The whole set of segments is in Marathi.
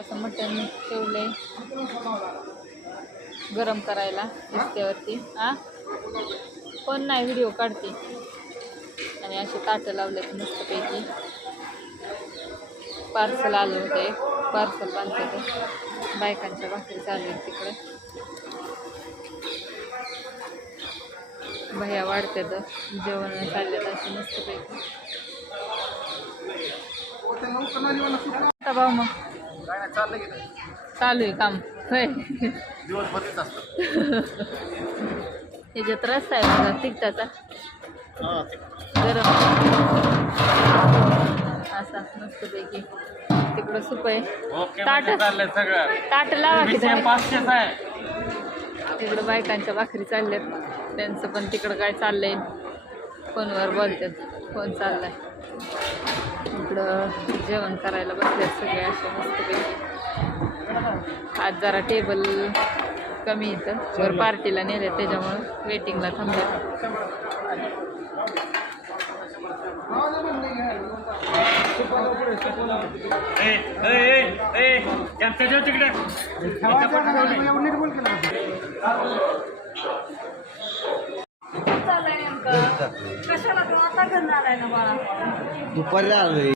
असं मटण ठेवलंय गरम करायला रस्त्यावरती. पण नाही व्हिडिओ काढते. आणि असे ताटं लावलेत मस्तपैकी. पार्सल आलं होतं एक पार्सल बांधते बायकांच्या भाकरी चालू आहेत तिकडे. भैया वाढतात जेवण चालल्यात असे मस्तपैकी. आता भाऊ मग चालू आहे काम होय. ह्याच्यात रस्ता आहे बघा तिकटाचा गरम असा मस्तपैकी. तिकडं सूप आहे. ताट लावा की तिकडं बायकांच्या भाकरी चालल्यात. त्यांचं पण तिकडं काय चाललंय फोनवर बोलतात. फोन चाललाय इकडं जेवण करायला बसल्यात सगळे असे मस्तपैकी. आज जरा टेबल कमी इथं वर पार्टीला नेले त्याच्यामुळं वेटिंगला थांबले. कशाला तू आता करणार आहे ना बाळा दुपारी आलोय.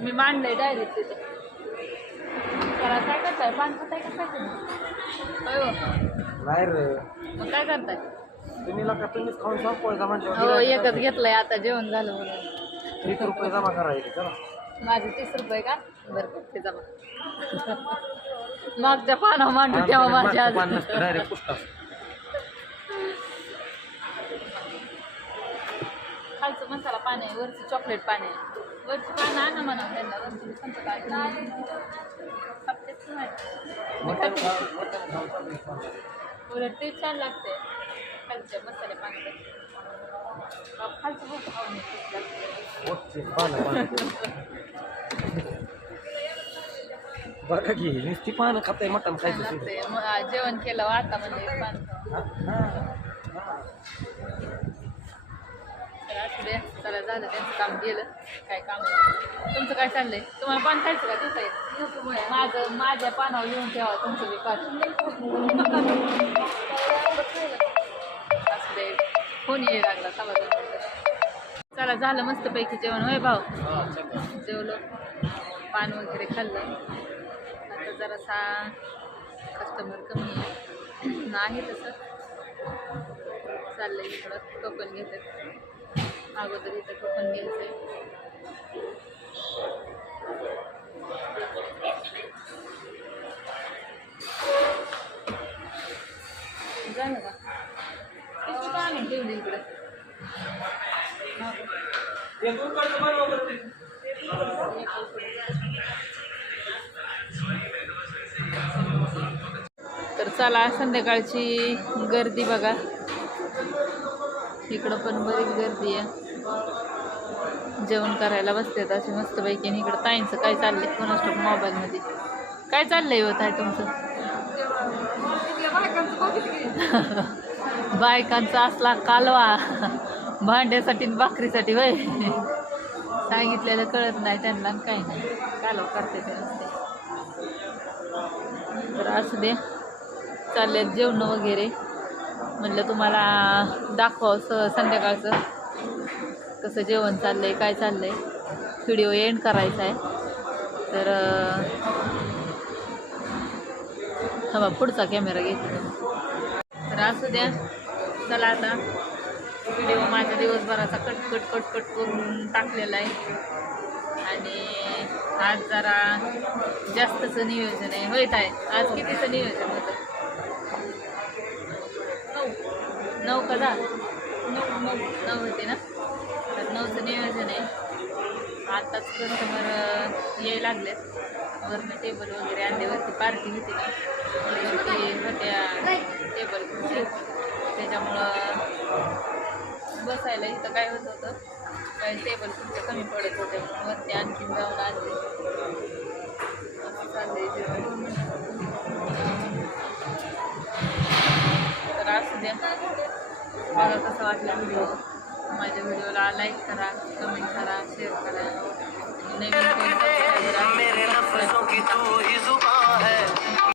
मी मांडलंय डायरेक्ट तिथे. त्याला काय करताय पान खाताय का काय मग काय करताय तुम्हीच खाऊन संपवायचा म्हणजे. हो एकच घेतलंय आता जेवण झालं म्हणून. 30 रुपये जमा करायचे माझे 30 रुपये का बरं ते जमा. मागच्या पाना मांडू तेव्हा माझ्या खालचं मसाला पाणी आहे वरची चॉकलेट पाणी आहे. वरची पानं आणा म्हणा त्यांना वरची संपत काय उलट ते छान लागते खालच्या मसाले पाणी. खालचं खूप खाऊन बघा की नुसती पानं खाताय मटण खायचं. जेवण केलं आता म्हणजे पान असू दे. चला झालं त्यांचं काम गेलं. काय काम तुमचं काय चाललंय तुम्हाला पान खायचं का तसं माझ्या पानावर येऊन ठेवा तुमचं बी पान. असू दे फोन ये लागला सगळं. चला झालं मस्तपैकी जेवण होय भाऊ. जेवलो पान वगैरे खाल्लं. आता जरासा कस्टमर कमी आहे तसं चाललंय. इकडं टोकन घेतात अगोदर इथं टोकन घ्यायचंय. झालं का किती पाणी ठेवली इकडं. तर चला संध्याकाळची गर्दी बघा. इकडं पण बरीच गर्दी आहे. जेवण करायला बसतात असे मस्तपैकी. आणि इकडं ताईंचं काय चाललंय कोणाच मोबाईलमध्ये काय चाललंय होत आहे तुमचं. बायकांचा असला कालवा भांड्यासाठी भाकरीसाठी होय. सांगितलेलं कळत नाही त्यांना काही नाही कालवा करते ते नसते. तर असू दे चाललेत जेवण वगैरे. म्हणलं तुम्हाला दाखवावं संध्याकाळचं कसं जेवण चाललंय काय चाललंय. व्हिडिओ एंड करायचा आहे तर थांबा पुढचा कॅमेरा घेते. तर असू द्या चला आता व्हिडिओ माझ्या दिवसभराचा कट करून टाकलेला आहे. आणि आज जरा जास्तचं नियोजन आहे होत आहे. आज कितीचं नियोजन होतं 9 का 10 9 होते ना. तर 9चं नियोजन आहे. आताच कस्टमर यायला लागलेत. वरनं टेबल वगैरे आणल्यावरती पार्टी होती ना, ते होत्या टेबल खुर्ची, त्याच्यामुळं बसायला इथं काय होत होतं, काही टेबल खुर्च्या कमी पडत होत्या, म्हणून वरती आणखीन जाऊन आणले. असं चाललंय जेवण. तर असू द्या, मला कसं वाटलं व्हिडिओ. माझ्या व्हिडिओला लाईक करा, कमेंट करा, शेअर करा. नवीन कोण सबस्क्रायबर आहे